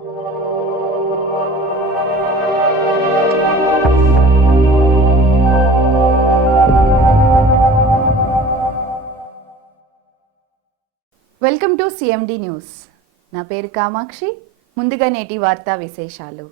Welcome to CMD news. నా పేరు కామాక్షి. ముందుగా నేటి వార్తా విశేషాలు.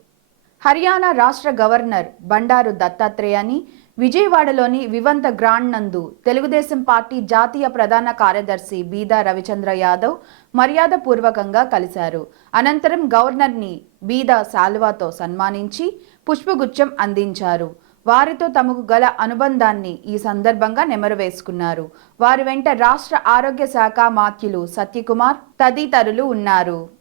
హర్యానా రాష్ట్ర గవర్నర్ బండారు దత్తాత్రేయని విజయవాడలోని వివంత గ్రాండ్ నందు తెలుగుదేశం పార్టీ జాతీయ ప్రధాన కార్యదర్శి బీదా రవిచంద్ర యాదవ్ మర్యాదపూర్వకంగా కలిశారు. అనంతరం గవర్నర్ని బీదా శాలువాతో సన్మానించి పుష్పగుచ్చం అందించారు. వారితో తమకు గల అనుబంధాన్ని ఈ సందర్భంగా నెమరువేసుకున్నారు. వారి వెంట రాష్ట్ర ఆరోగ్య శాఖ మాత్యులు సత్యకుమార్ తదితరులు ఉన్నారు.